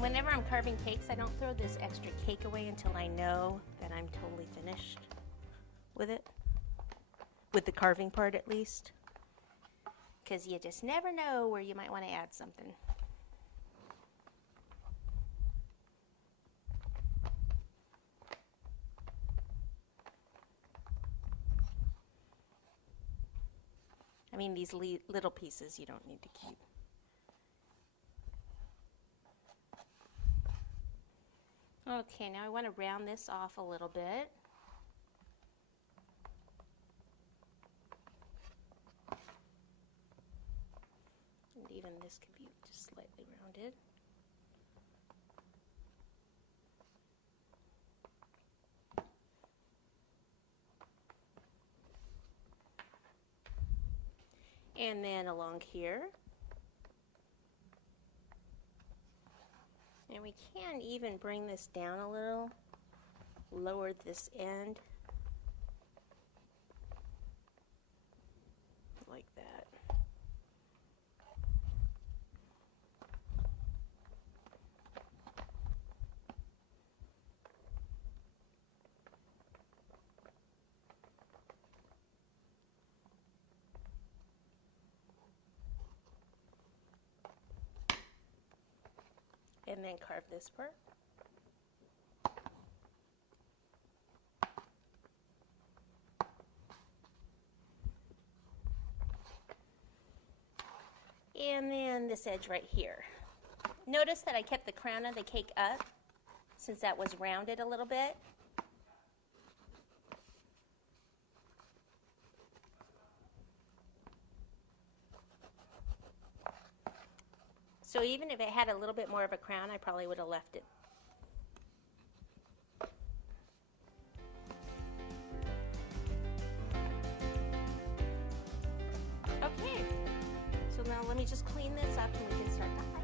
Whenever I'm carving cakes, I don't throw this extra cake away until I know that I'm totally finished with it. With the carving part, at least. Because you just never know where you might want to add something. I mean, these little pieces you don't need to keep. Okay, now I want to round this off a little bit. And even this could be just slightly rounded. And then along here. And we can even bring this down a little, lower this end, like that. And then carve this part. And then this edge right here. Notice that I kept the crown of the cake up since that was rounded a little bit. So even if it had a little bit more of a crown, I probably would have left it. Okay, so now let me just clean this up and we can start the